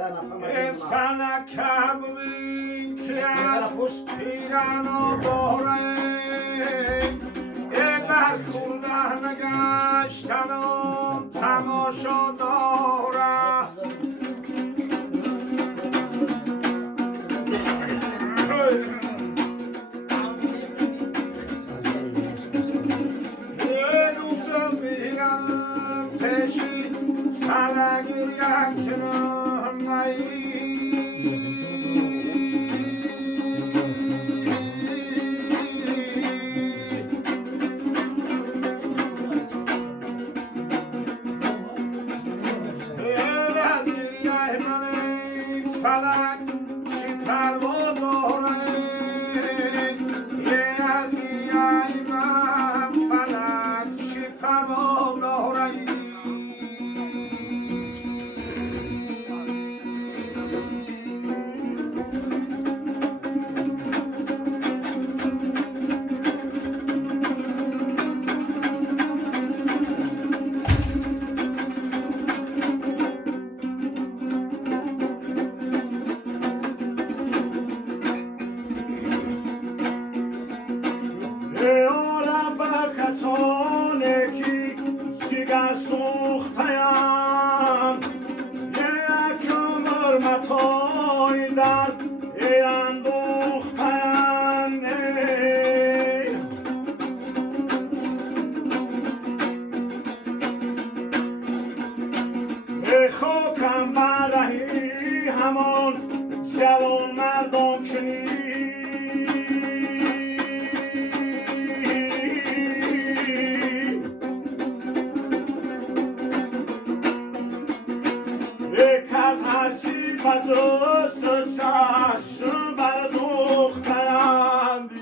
فلک ابری که از پیران و باره برخوردن نگشتن و تماشا داره روزم میرم پیشی فلک یکنم نایی خاکم برهی همان جوان مردم چنین یک از هرچی بجست شش بر دخترندی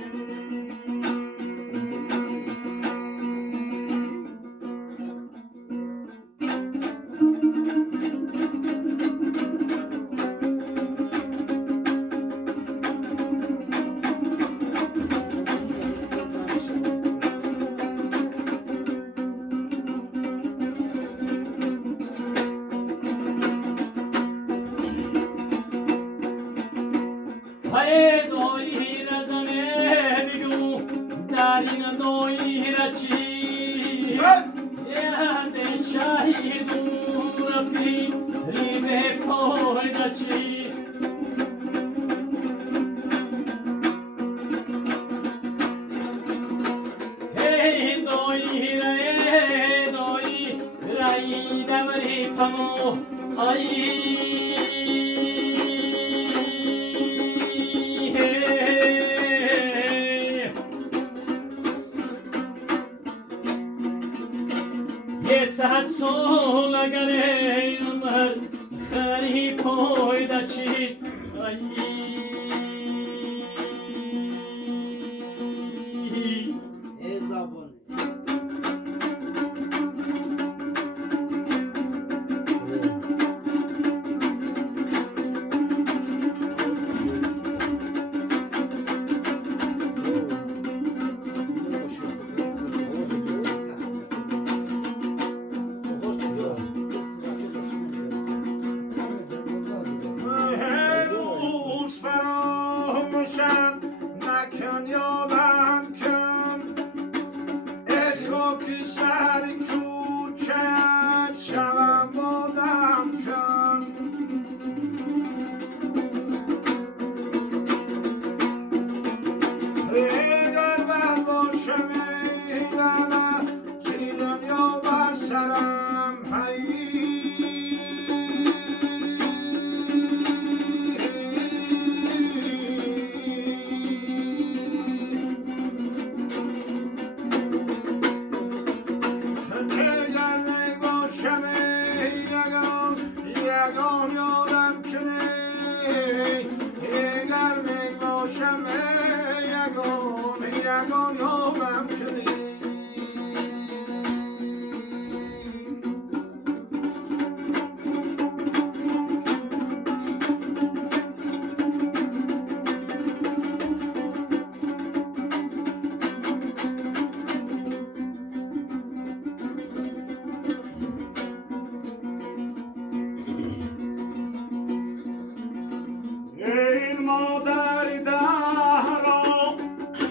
مادری دهرا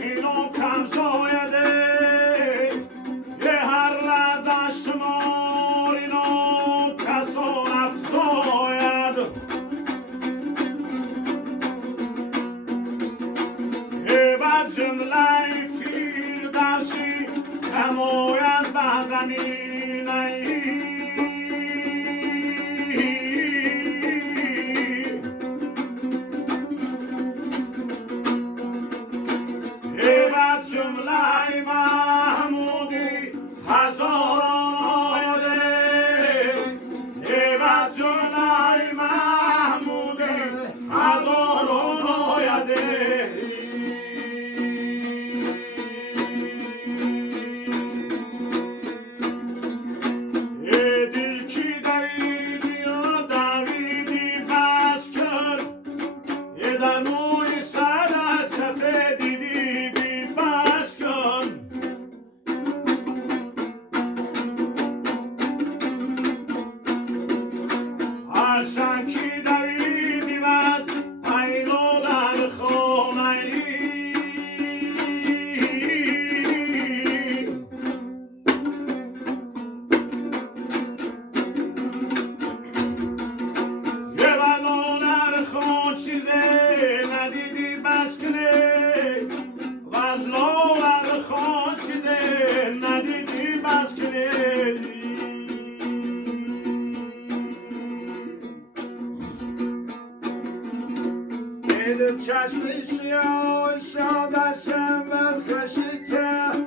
اینو کم زایده یه هر رزش مارینو کسان افزاید و جمله فیل درسی نماید به زمینه و جمله محمودی هزاران آیده و جمله محمودی هزاران آیده دل کی دویدی و دویدی بس کرد در موی سر سفیدی بی بس کن هرچند کی دویدی بس ایلو در خانه یه بلا در خان چیزه ندیدی بس کنه و از لال خان چیزه ندیدی بس کنه دو چشمی سیاه شاد از شمال خشیده